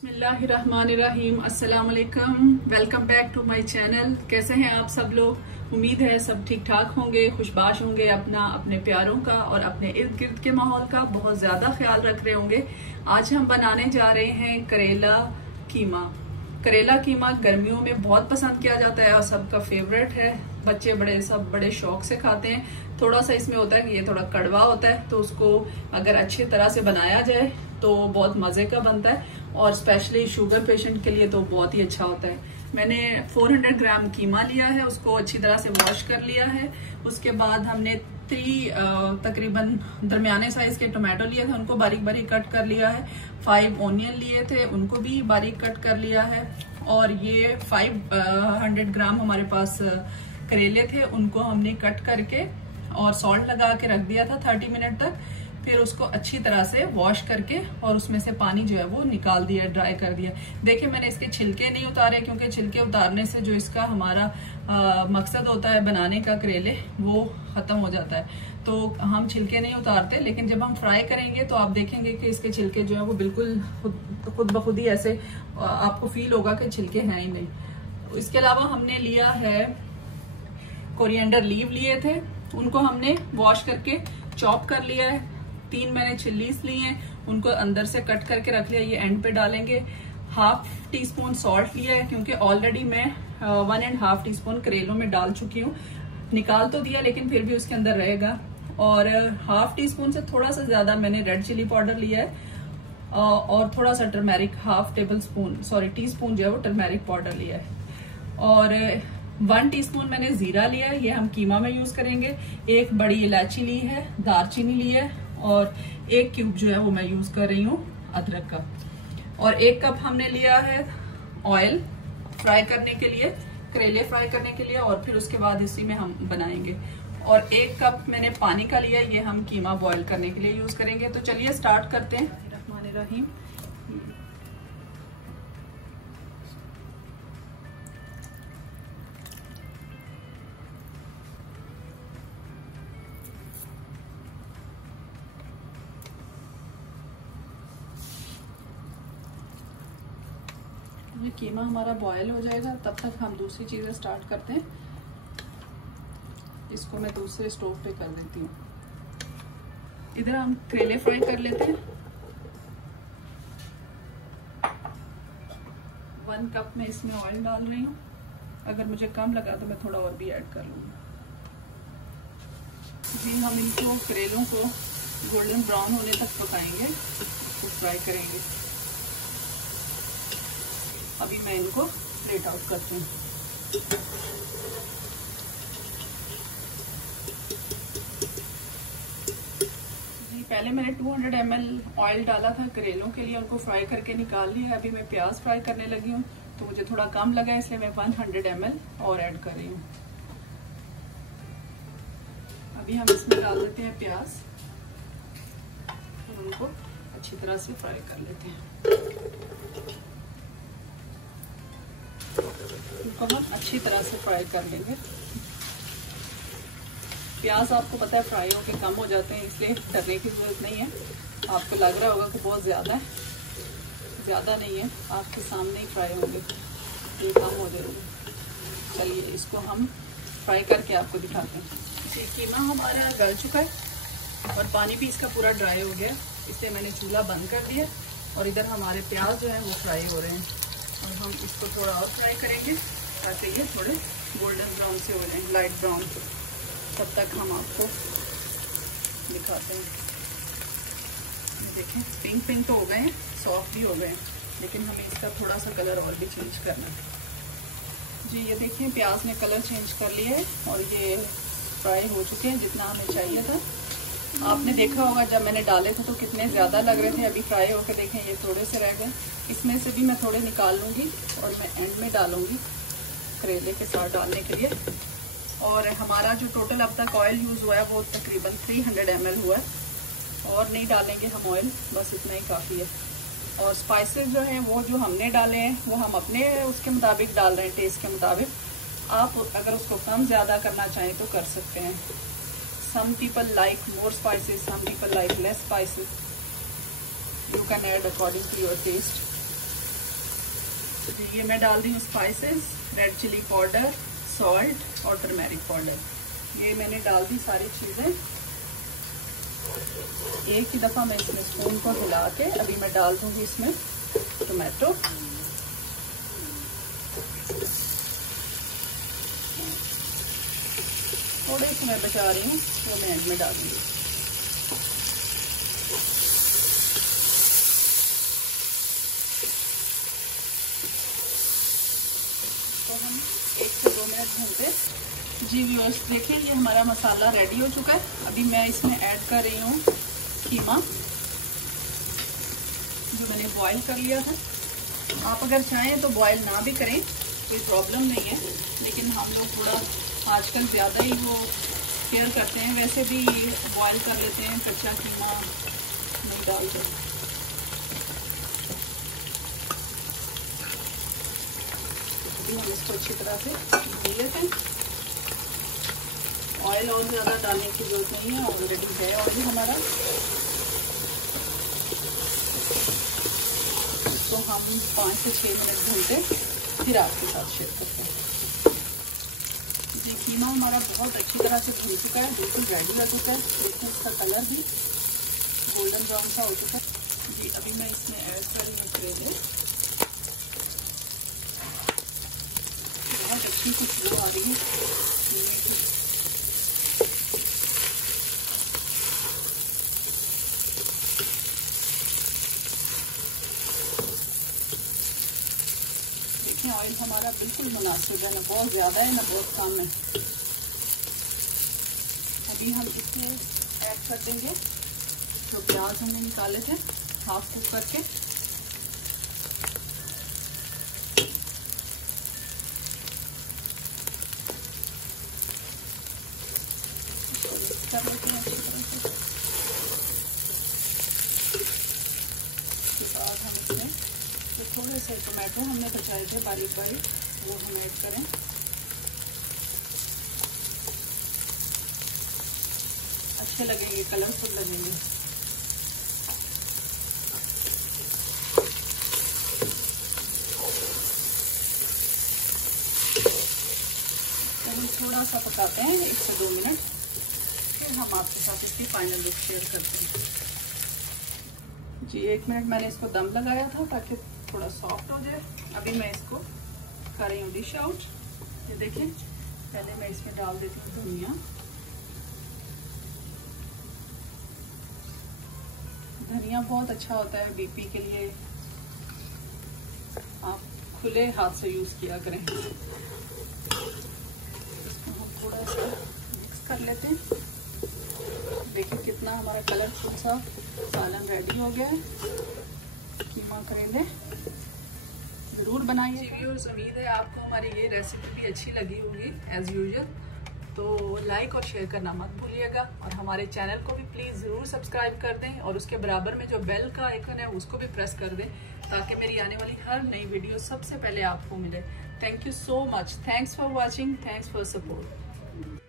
बिस्मिल्लाहिर्रहमानिर्रहीम, अस्सलाम वालेकुम। Welcome back to my channel. कैसे हैं आप सब लोग? उम्मीद है सब ठीक ठाक होंगे, खुशबाश होंगे, अपने प्यारों का और अपने इर्द गिर्द के माहौल का बहुत ज़्यादा ख्याल रख रहे होंगे। आज हम बनाने जा रहे हैं करेला कीमा। करेला कीमा गर्मियों में बहुत पसंद किया जाता है और सबका फेवरेट है। बच्चे बड़े सब बड़े शौक से खाते हैं। थोड़ा सा इसमें होता है कि ये थोड़ा कड़वा होता है, तो उसको अगर अच्छी तरह से बनाया जाए तो बहुत मज़े का बनता है और स्पेशली शुगर पेशेंट के लिए तो बहुत ही अच्छा होता है। मैंने 400 ग्राम कीमा लिया है, उसको अच्छी तरह से वॉश कर लिया है। उसके बाद हमने 3 तकरीबन दरमियाने साइज के टोमेटो लिए थे, उनको बारीक बारीक कट कर लिया है। 5 ऑनियन लिए थे, उनको भी बारीक कट कर लिया है। और ये 500 ग्राम हमारे पास करेले थे, उनको हमने कट करके और सॉल्ट लगा के रख दिया था 30 मिनट तक। फिर उसको अच्छी तरह से वॉश करके और उसमें से पानी जो है वो निकाल दिया, ड्राई कर दिया। देखिए मैंने इसके छिलके नहीं उतारे, क्योंकि छिलके उतारने से जो इसका हमारा मकसद होता है बनाने का करेले, वो खत्म हो जाता है। तो हम छिलके नहीं उतारते, लेकिन जब हम फ्राई करेंगे तो आप देखेंगे कि इसके छिलके जो है वो बिल्कुल खुद ब खुद ही ऐसे आपको फील होगा कि छिलके हैं ही नहीं। इसके अलावा हमने लिया है कोरिएंडर लीव लिए थे, उनको हमने वॉश करके चॉप कर लिया है। 3 मैंने चिल्लीज ली हैं, उनको अंदर से कट करके रख लिया, ये एंड पे डालेंगे। 1/2 टीस्पून सॉल्ट लिया है, क्योंकि ऑलरेडी मैं 1.5 टीस्पून करेलों में डाल चुकी हूँ। निकाल तो दिया लेकिन फिर भी उसके अंदर रहेगा। और 1/2 टीस्पून से थोड़ा सा ज्यादा मैंने रेड चिली पाउडर लिया है और थोड़ा सा टर्मेरिक 1/2 टीस्पून जो है वो टर्मेरिक पाउडर लिया है। और 1 टीस्पून मैंने जीरा लिया है, ये हम कीमा में यूज करेंगे। 1 बड़ी इलायची ली है, दालचीनी ली है और 1 क्यूब जो है वो मैं यूज कर रही हूँ अदरक का। और 1 कप हमने लिया है ऑयल फ्राई करने के लिए, करेले फ्राई करने के लिए, और फिर उसके बाद इसी में हम बनाएंगे। और 1 कप मैंने पानी का लिया, ये हम कीमा बॉईल करने के लिए यूज करेंगे। तो चलिए स्टार्ट करते हैं। रहमानिर्रहीम। ये कीमा हमारा बॉयल हो जाएगा, तब तक हम दूसरी चीजें स्टार्ट करते हैं। इसको मैं दूसरे स्टोव पे कर देती हूँ। इधर हम करेले फ्राई कर लेते हैं। 1 कप में इसमें ऑयल डाल रही हूँ। अगर मुझे कम लगा तो मैं थोड़ा और भी ऐड कर लूँगी। जी, हम इनको करेलों को गोल्डन ब्राउन होने तक पकाएंगे, इसको फ्राई करेंगे। अभी मैं इनको प्लेट आउट करती हूँ। जी, पहले मैंने 200 ml ऑयल डाला था करेलों के लिए, उनको फ्राई करके निकाल लिया है। अभी मैं प्याज फ्राई करने लगी हूँ, तो मुझे थोड़ा कम लगा, इसलिए मैं 100 ml और ऐड कर रही हूँ। अभी हम इसमें डाल देते हैं प्याज और उनको अच्छी तरह से फ्राई कर लेते हैं। इनको हम अच्छी तरह से फ्राई कर लेंगे। प्याज आपको पता है फ्राई होके कम हो जाते हैं, इसलिए डरने की जरूरत नहीं है। आपको लग रहा होगा कि बहुत ज़्यादा है, ज़्यादा नहीं है, आपके सामने ही फ्राई होंगे, ये कम हो जाएंगे। चलिए इसको हम फ्राई करके आपको दिखाते हैं। जी, कीमा हमारा गल चुका है और पानी भी इसका पूरा ड्राई हो गया, इसलिए मैंने चूल्हा बंद कर दिया। और इधर हमारे प्याज जो है वो फ्राई हो रहे हैं और हम इसको थोड़ा और फ्राई करेंगे ताकि ये थोड़े गोल्डन ब्राउन से हो जाएं, लाइट ब्राउन। तब तक हम आपको दिखाते हैं। देखें पिंक पिंक तो हो गए हैं, सॉफ्ट भी हो गए हैं, लेकिन हमें इसका थोड़ा सा कलर और भी चेंज करना है। जी, ये देखिए प्याज ने कलर चेंज कर लिया है और ये फ्राई हो चुके हैं जितना हमें चाहिए था। आपने देखा होगा जब मैंने डाले थे तो कितने ज़्यादा लग रहे थे, अभी फ्राई होकर देखें ये थोड़े से रह गए। इसमें से भी मैं थोड़े निकाल लूँगी और मैं एंड में डालूँगी करेले के साथ डालने के लिए। और हमारा जो टोटल अब तक ऑयल यूज़ हुआ है वो तकरीबन 300 ml हुआ है। और नहीं डालेंगे हम ऑयल, बस इतना ही काफ़ी है। और स्पाइसेस जो हैं वो जो हमने डाले हैं वो हम अपने उसके मुताबिक डाल रहे हैं, टेस्ट के मुताबिक। आप अगर उसको कम ज़्यादा करना चाहें तो कर सकते हैं। Some people like more spices, some people like less spices. You can add according to your taste. ये मैं डाल दी हूँ spices, red chilli powder, salt और टर्मेरिक पाउडर। ये मैंने डाल दी सारी चीज़ें। एक ही दफ़ा मैं इसमें स्पून को हिला के अभी मैं डाल दूँगी इसमें टोमेटो। थोड़े से मैं बचा रही हूँ, वो मैं एंड में डाल दूँगी। तो हम 1 से 2 मिनट भूनते। जी व्यूअर्स, देखिए ये हमारा मसाला रेडी हो चुका है। अभी मैं इसमें ऐड कर रही हूँ कीमा, जो मैंने बॉईल कर लिया था। आप अगर चाहें तो बॉईल ना भी करें, कोई प्रॉब्लम नहीं है, लेकिन हम लोग थोड़ा आजकल ज़्यादा ही वो केयर करते हैं। वैसे भी बॉईल कर लेते हैं, कच्चा कीमा नहीं डालते। अभी हम इसको अच्छी तरह से भून लेते हैं। ऑयल और ज़्यादा डालने की जरूरत नहीं है, ऑलरेडी है ऑयल हमारा। इसको हम 5 से 6 मिनट भूनते, फिर आपके साथ शेयर करते हैं। जी कीमा हमारा बहुत अच्छी तरह से भून चुका है, बिल्कुल रेडी हो चुका है। देखिए इसका कलर भी गोल्डन ब्राउन सा हो चुका है। जी अभी मैं इसमें ऐड कर रही हूँ करेले। बहुत अच्छी खुशबू आ रही है। देखिए ऑयल हमारा बिल्कुल मुनासिब है, ना बहुत ज़्यादा है ना बहुत कम है। अभी हम इसमें ऐड कर देंगे जो प्याज हमने निकाले थे हाफ कुक करके। कर लेते हैं अच्छी तरह से। उसके बाद हम इसमें जो थोड़े से टोमेटो हमने बचाए थे बारीक बारीक, वो हम ऐड करें। अच्छे लगेंगे, कलरफुल लगेंगे। तो थोड़ा सा पकाते हैं 1 से 2 मिनट, फिर हम आपके साथ इसकी फाइनल लुक शेयर करते हैं। जी 1 मिनट मैंने इसको दम लगाया था ताकि थोड़ा सॉफ्ट हो जाए। अभी मैं इसको कर रही हूँ डिश आउट। ये देखिए, पहले मैं इसमें डाल देती हूँ धनिया। धनिया बहुत अच्छा होता है बीपी के लिए, आप खुले हाथ से यूज किया करें। इसको हम थोड़ा सा मिक्स कर लेते हैं। देखिए कितना हमारा कलरफुल सा सालन रेडी हो गया है। कीमा करेले जरूर बनाइए व्यूअर्स। उम्मीद है आपको हमारी ये रेसिपी भी अच्छी लगी होगी एज यूजुअल। तो लाइक और शेयर करना मत भूलिएगा, और हमारे चैनल को भी प्लीज़ ज़रूर सब्सक्राइब कर दें, और उसके बराबर में जो बेल का आइकन है उसको भी प्रेस कर दें, ताकि मेरी आने वाली हर नई वीडियो सबसे पहले आपको मिले। Thank you so much. Thanks for watching, thanks for support.